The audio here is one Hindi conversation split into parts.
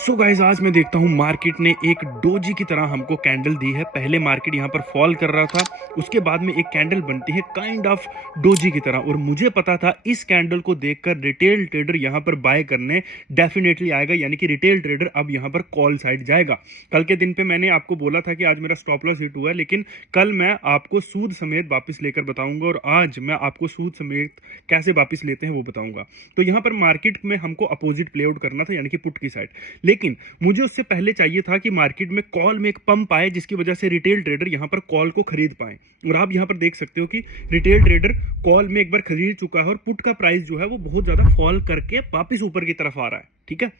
सो गाइस, आज मैं देखता हूँ मार्केट ने एक डोजी की तरह हमको कैंडल दी है। पहले मार्केट यहाँ पर फॉल कर रहा था, उसके बाद में एक कैंडल बनती है काइंड ऑफ डोजी की तरह, और मुझे पता था इस कैंडल को देखकर रिटेल ट्रेडर यहाँ पर बाय करने डेफिनेटली आएगा, यानी कि रिटेल ट्रेडर अब यहाँ पर कॉल साइड जाएगा। कल के दिन पे मैंने आपको बोला था कि आज मेरा स्टॉप लॉस हिट हुआ है, लेकिन कल मैं आपको सूद समेत वापस लेकर बताऊंगा, और आज मैं आपको सूद समेत कैसे वापस लेते हैं वो बताऊंगा। तो यहाँ पर मार्केट में हमको अपोजिट प्ले आउट करना था, यानी कि पुट की साइड। लेकिन मुझे उससे पहले चाहिए था कि मार्केट में कॉल में एक पंप आए, जिसकी वजह से रिटेल ट्रेडर यहां पर कॉल को खरीद पाए। और आप यहां पर देख सकते हो कि रिटेल ट्रेडर कॉल में एक बार खरीद चुका है, और पुट का प्राइस जो है वो बहुत ज्यादा फॉल करके वापस ऊपर की तरफ आ रहा है। ठीक है,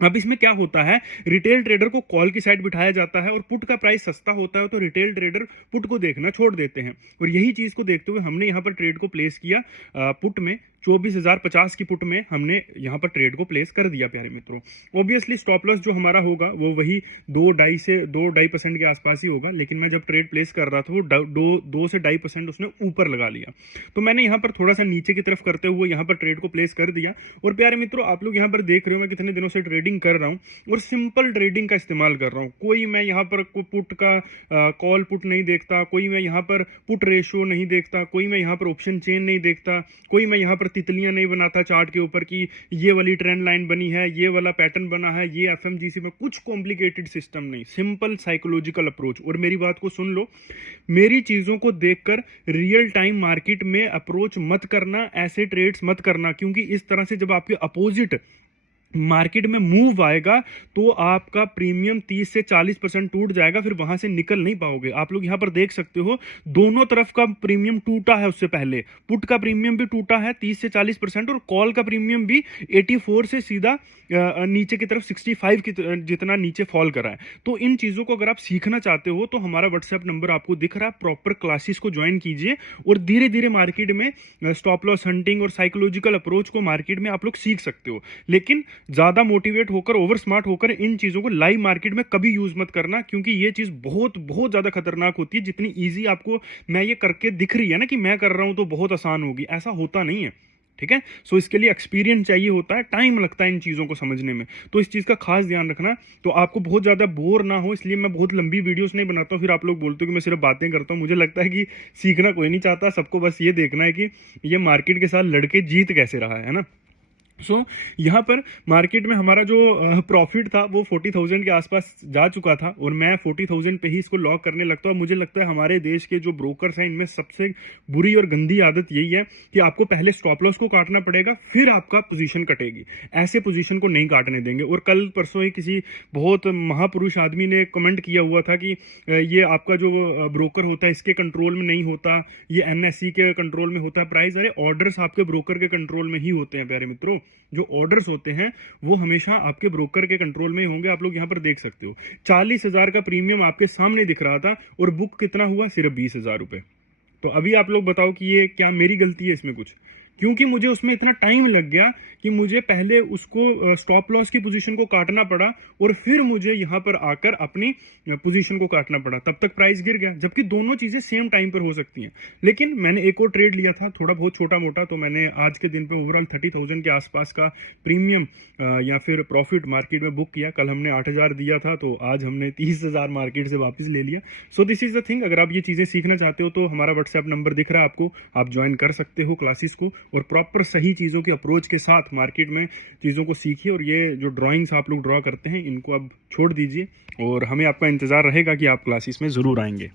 अब इसमें क्या होता है, रिटेल ट्रेडर को कॉल की साइड बिठाया जाता है और पुट का प्राइस सस्ता होता है, तो रिटेल ट्रेडर पुट को देखना छोड़ देते हैं। और यही चीज को देखते हुए हमने यहां पर ट्रेड को प्लेस किया पुट में। 24,050 की पुट में हमने यहां पर ट्रेड को प्लेस कर दिया प्यारे मित्रों। ऑब्वियसली स्टॉप लॉस जो हमारा होगा वो वही 2.5% के आसपास ही होगा, लेकिन मैं जब ट्रेड प्लेस कर रहा था वो 2 से 2.5% उसने ऊपर लगा लिया। तो मैंने यहाँ पर थोड़ा सा नीचे की तरफ करते हुए यहाँ पर ट्रेड को प्लेस कर दिया। और प्यारे मित्रों, आप लोग यहाँ पर देख रहे हो मैं कितने दिनों से ट्रेडिंग कर रहा हूँ और सिंपल ट्रेडिंग का इस्तेमाल कर रहा हूँ। कोई मैं यहाँ पर पुट का कॉल पुट नहीं देखता, कोई मैं यहाँ पर पुट रेशो नहीं देखता, कोई मैं यहाँ पर ऑप्शन चेन नहीं देखता, कोई मैं यहाँ पर तितलियां नहीं बनाता चार्ट के ऊपर कि ये वाली ट्रेंड लाइन बनी है, ये वाला पैटर्न बना है, ये एफएमजीसी में। कुछ कॉम्प्लिकेटेड सिस्टम नहीं, सिंपल साइकोलॉजिकल अप्रोच। और मेरी बात को सुन लो, मेरी चीजों को देखकर रियल टाइम मार्केट में अप्रोच मत करना, ऐसे ट्रेड्स मत करना, क्योंकि इस तरह से जब आपके अपोजिट मार्केट में मूव आएगा तो आपका प्रीमियम 30 से 40% टूट जाएगा, फिर वहां से निकल नहीं पाओगे। आप लोग यहां पर देख सकते हो दोनों तरफ का प्रीमियम टूटा है। उससे पहले पुट का प्रीमियम भी टूटा है 30 से 40%, और कॉल का प्रीमियम भी 84 से सीधा नीचे की तरफ 65 की जितना नीचे फॉल करा है। तो इन चीजों को अगर आप सीखना चाहते हो तो हमारा व्हाट्सएप नंबर आपको दिख रहा है, प्रॉपर क्लासेस को ज्वाइन कीजिए और धीरे धीरे मार्केट में स्टॉप लॉस हंटिंग और साइकोलॉजिकल अप्रोच को मार्केट में आप लोग सीख सकते हो। लेकिन ज्यादा मोटिवेट होकर, ओवर स्मार्ट होकर इन चीजों को लाइव मार्केट में कभी यूज मत करना, क्योंकि ये चीज बहुत बहुत ज्यादा खतरनाक होती है। जितनी इजी आपको मैं ये करके दिख रही है ना कि मैं कर रहा हूं तो बहुत आसान होगी, ऐसा होता नहीं है। ठीक है, सो इसके लिए एक्सपीरियंस चाहिए होता है, टाइम लगता है इन चीजों को समझने में। तो इस चीज का खास ध्यान रखना। तो आपको बहुत ज्यादा बोर ना हो, इसलिए मैं बहुत लंबी वीडियोस नहीं बनाता हूं, फिर आप लोग बोलते हो कि मैं सिर्फ बातें करता हूं। मुझे लगता है कि सीखना कोई नहीं चाहता, सबको बस ये देखना है कि ये मार्केट के साथ लड़के जीत कैसे रहा है ना। यहाँ पर मार्केट में हमारा जो प्रॉफिट था वो 40,000 के आसपास जा चुका था, और मैं 40,000 पे ही इसको लॉक करने लगता हूँ। मुझे लगता है हमारे देश के जो ब्रोकर्स हैं इनमें सबसे बुरी और गंदी आदत यही है कि आपको पहले स्टॉप लॉस को काटना पड़ेगा, फिर आपका पोजीशन कटेगी। ऐसे पोजीशन को नहीं काटने देंगे। और कल परसों ही किसी बहुत महापुरुष आदमी ने कमेंट किया हुआ था कि ये आपका जो ब्रोकर होता है इसके कंट्रोल में नहीं होता, ये एनएससी के कंट्रोल में होता है प्राइस। अरे ऑर्डर्स आपके ब्रोकर के कंट्रोल में ही होते हैं प्यारे मित्रों। जो ऑर्डर्स होते हैं वो हमेशा आपके ब्रोकर के कंट्रोल में ही होंगे। आप लोग यहां पर देख सकते हो 40,000 का प्रीमियम आपके सामने दिख रहा था, और बुक कितना हुआ, सिर्फ 20,000 रुपए। तो अभी आप लोग बताओ कि ये क्या मेरी गलती है इसमें कुछ? क्योंकि मुझे उसमें इतना टाइम लग गया कि मुझे पहले उसको स्टॉप लॉस की पोजीशन को काटना पड़ा, और फिर मुझे यहां पर आकर अपनी पोजीशन को काटना पड़ा, तब तक प्राइस गिर गया। जबकि दोनों चीजें सेम टाइम पर हो सकती हैं। लेकिन मैंने एक और ट्रेड लिया था, थोड़ा बहुत छोटा मोटा, तो मैंने आज के दिन पे ओवरऑल 30,000 के आसपास का प्रीमियम या फिर प्रॉफिट मार्केट में बुक किया। कल हमने 8,000 दिया था, तो आज हमने 30,000 मार्केट से वापस ले लिया। So this is the thing. अगर आप ये चीजें सीखना चाहते हो तो हमारा व्हाट्सएप नंबर दिख रहा है आपको, आप ज्वाइन कर सकते हो क्लासेस को, और प्रॉपर सही चीजों के अप्रोच के साथ मार्केट में चीजों को सीखिए। और ये जो ड्राइंग्स आप लोग ड्रॉ करते हैं इनको अब छोड़ दीजिए, और हमें आपका इंतजार रहेगा कि आप क्लासेस में जरूर आएंगे।